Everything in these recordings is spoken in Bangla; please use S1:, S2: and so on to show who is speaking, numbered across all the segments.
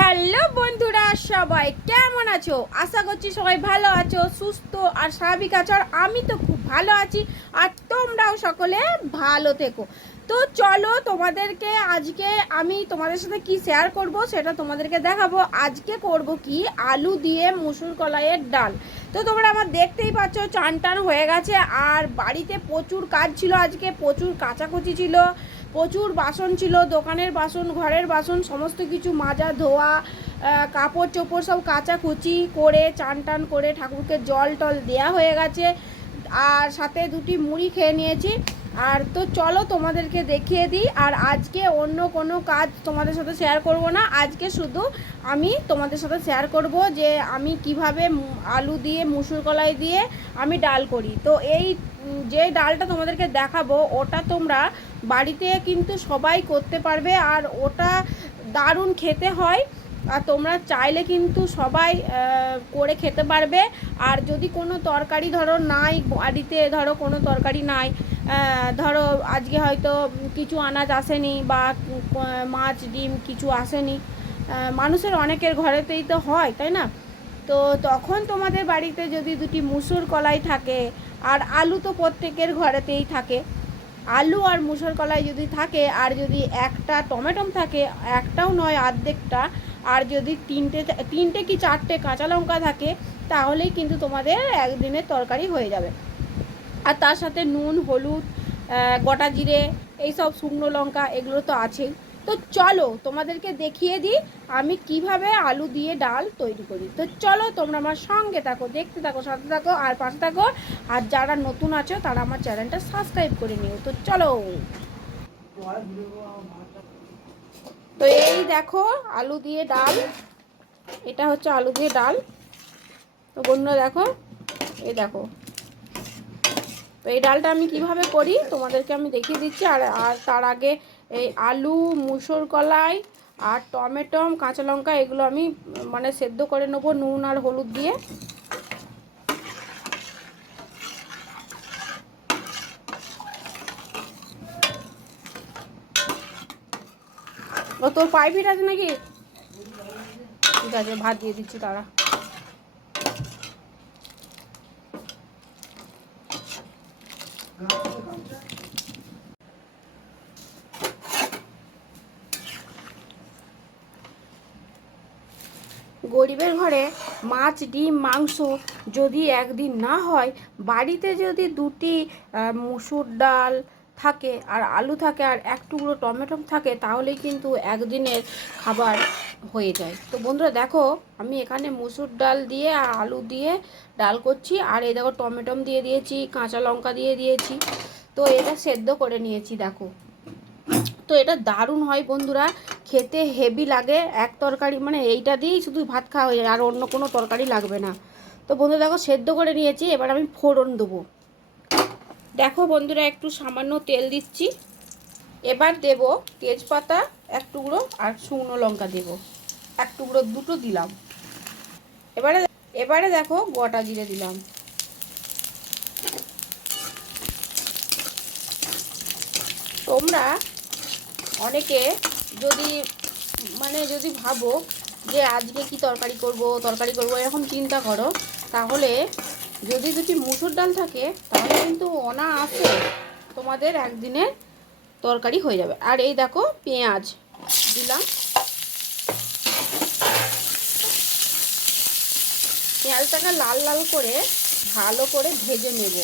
S1: হ্যালো বন্ধুরা, সবাই কেমন আছো? আশা করছি সবাই ভালো আছো, সুস্থ আর স্বাভাবিক আছো, আর আমি তো খুব ভালো আছি, আর তোমরাও সকলে ভালো থেকো। তো চলো তোমাদেরকে আজকে আমি তোমাদের সাথে কি শেয়ার করব সেটা তোমাদেরকে দেখাবো। আজকে করব কি? আলু দিয়ে মুসুর কলাইয়ের ডাল। তো তোমরা আমার দেখতেই পাচ্ছ, চান টান হয়ে গেছে, আর বাড়িতে প্রচুর কাজ ছিল আজকে, প্রচুর কাচাকুচি ছিল। প্রচুর বাসন ছিল, দোকানের বাসন, ঘরের বাসন, সমস্ত কিছু, মাজা, ধোয়া কাপড় চোপড় সব কাচাকুচি করে, চান টান করে ঠাকুরকে জল টল দেয়া হয়ে গেছে। আর সাথে দুটি মুড়ি খেয়ে নিয়েছি। আর তো চলো তোমাদেরকে দেখিয়ে দিই, আর আজকে অন্য কোনো কাজ তোমাদের সাথে শেয়ার করব না। আজকে শুধু আমি তোমাদের সাথে শেয়ার করব যে আমি কীভাবে আলু দিয়ে, মুসুর কলাই দিয়ে আমি ডাল করি। তো এই যে ডালটা তোমাদেরকে দেখাবো, ওটা তোমরা বাড়িতে কিন্তু সবাই করতে পারবে, আর ওটা দারুণ খেতে হয়। আর তোমরা চাইলে কিন্তু সবাই করে খেতে পারবে। আর যদি কোনো তরকারি ধরো নাই, বাড়িতে ধরো কোনো তরকারি নাই ধরো আজকে হয়তো কিছু আনাজ আসেনি বা মাছ, ডিম কিছু আসেনি। মানুষের অনেকের ঘরেতেই তো হয়, তাই না? তো তখন তোমাদের বাড়িতে যদি দুটি মুসুর কলাই থাকে, আর আলু তো প্রত্যেকের ঘরেতেই থাকে। আলু আর মুসুর কলাই যদি থাকে, আর যদি একটা টমেটম থাকে, একটাও নয় অর্ধেকটা আর যদি তিনটে তিনটে কি চারটে কাঁচা লঙ্কা থাকে, তাহলেই কিন্তু তোমাদের একদিনের তরকারি হয়ে যাবে। আর তার সাথে নুন, হলুদ গোটা জিরে, এইসব শুকনো লঙ্কা, এগুলো তো আছেই। তো চলো তোমাদেরকে দেখিয়ে দিই আমি কীভাবে আলু দিয়ে ডাল তৈরি করি। তো চলো তোমরা আমার সঙ্গে থাকো, দেখতে থাকো, সাথে থাকো আর পাশে থাকো। আর যারা নতুন আছো তারা আমার চ্যানেলটা সাবস্ক্রাইব করে নিও। তো চলো। তো এই দেখো আলু দিয়ে ডাল। এটা হচ্ছে আলু দিয়ে ডাল। তো বন্ধুরা দেখো, এই দেখো। এই ডালটা আমি কীভাবে করি? তোমাদেরকে আমি দেখিয়ে দিচ্ছি। আর আর তার আগে এই আলু, মুসুর কলাই আর টমেটো, কাঁচা লঙ্কা এগুলো আমি মানে সেদ্ধ করে নেব নুন আর হলুদ দিয়ে। ও, তোর পাইপিট আছে নাকি? ঠিক আছে, ভাত দিয়ে দিচ্ছি তারা গরিবের ঘরে মাছ ডিম মাংস যদি একদিন না হয় বাড়িতে যদি দুটি মুসুর ডাল থাকে আর আলু থাকে আর এক টুকরো টমেটো থাকে, তাহলেই কিন্তু একদিনের খাবার হয়ে যায়। তো বন্ধুরা দেখো, আমি এখানে মুসুর ডাল দিয়ে আর আলু দিয়ে ডাল করছি, আর এই দেখো টমেটম দিয়ে দিয়েছি, কাঁচা লঙ্কা দিয়ে দিয়েছি। তো এটা সেদ্ধ করে নিয়েছি, দেখো। তো এটা দারুণ হয় বন্ধুরা, খেতে হেভি লাগে, এক তরকারি মানে এইটা দিয়েই শুধু ভাত খাওয়া হয়ে যায়, আর অন্য কোনো তরকারি লাগবে না। তো বন্ধু দেখো, সেদ্ধ করে নিয়েছি, এবার আমি ফোড়ন দেবো। দেখো বন্ধুরা, একটু সামান্য তেল দিচ্ছি। এবার দেব তেজপাতা, এক টুকরো আর শুকনো লঙ্কা দেব। এক টুকরো দুটো দিলাম। এবারে এবারে দেখো গোটা জিরে দিলাম। তোমরা অনেকে যদি মানে যদি ভাবো যে আজকে কি তরকারি করব তরকারি করব, এরকম চিন্তা করো, তাহলে যদি দুটি মুসুর ডাল থাকে, তাহলে কিন্তু অনা আছে তোমাদের একদিনে তরকারি হয়ে যাবে। আর এই দেখো পেঁয়াজ দিলাম। পেঁয়াজটাকে লাল লাল করে ভালো করে ভেজে নেব।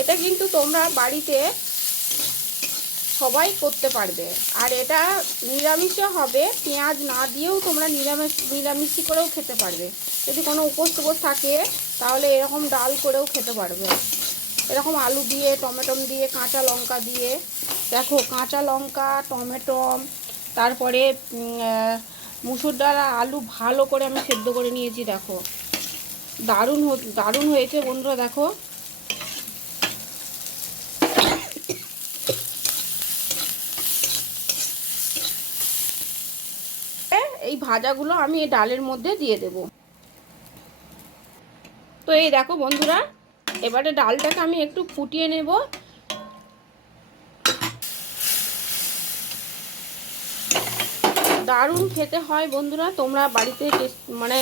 S1: এটা কিন্তু তোমরা বাড়িতে সবাই করতে পারবে। আর এটা নিরামিষও হবে, পেঁয়াজ না দিয়েও তোমরা নিরামিষ নিরামিষি করেও খেতে পারবে। যদি কোনো উপোস টুপোস থাকে, তাহলে এরকম ডাল করেও খেতে পারবে। এরকম আলু দিয়ে, টমেটম দিয়ে, কাঁচা লঙ্কা দিয়ে। দেখো, কাঁচা লঙ্কা, টমেটম, তারপরে মুসুর ডাল আলু ভালো করে আমি সেদ্ধ করে নিয়েছি, দেখো। দারুণ দারুণ হয়েছে বন্ধুরা, দেখো। এই ভাজাগুলো আমি এই ডালের মধ্যে দিয়ে দেব। তো এই দেখো বন্ধুরা, এবারে ডালটাকে আমি একটু ফুটিয়ে নেব। দারুণ খেতে হয় বন্ধুরা, তোমরা বাড়িতে মানে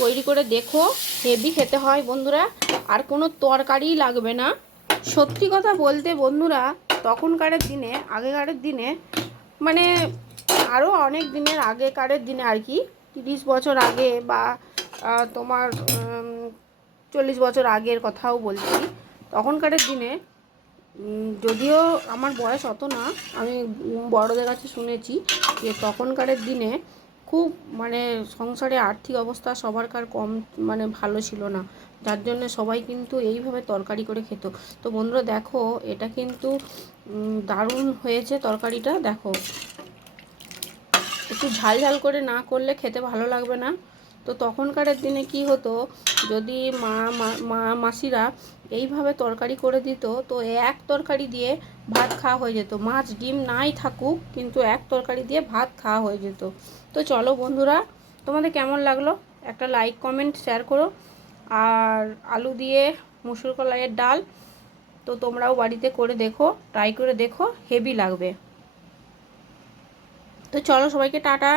S1: তৈরি করে দেখো, হেভি খেতে হয় বন্ধুরা। আর কোনো তরকারিই লাগবে না। সত্যি কথা বলতে বন্ধুরা, তখনকারের দিনে, আগেকারের দিনে মানে আরও অনেক দিনের আগেকারের দিনে আর কি, তিরিশ বছর আগে বা তোমার চল্লিশ বছর আগের কথাও বলছি। তখনকারের দিনে যদিও আমার বয়স অত না, আমি বড়দের কাছে শুনেছি যে তখনকারের দিনে খুব মানে সংসারে আর্থিক অবস্থা সবারকার কম মানে ভালো ছিল না। যার জন্য সবাই কিন্তু এইভাবে তরকারি করে খেত। তো বন্ধুরা দেখো, এটা কিন্তু দারুণ হয়েছে তরকারিটা, দেখো। একটু ঝাল ঝাল করে না করলে খেতে ভালো লাগবে না। তো তখনকারের দিনে কি হতো, যদি মা, মা- মাসিরা এইভাবে তরকারি করে দিত, তো এক তরকারি দিয়ে ভাত খাওয়া হয়ে যেত। মাছ ডিম নাই থাকুক, কিন্তু এক তরকারি দিয়ে ভাত খাওয়া হয়ে যেত। তো চলো বন্ধুরা, তোমাদের কেমন লাগল? একটা লাইক কমেন্ট শেয়ার করো। আর আলু দিয়ে মুসুর কলাইয়ের ডাল, তো তোমরাও বাড়িতে করে দেখো ট্রাই করে দেখো হেভি লাগবে। তো চলো সবাইকে টাটা।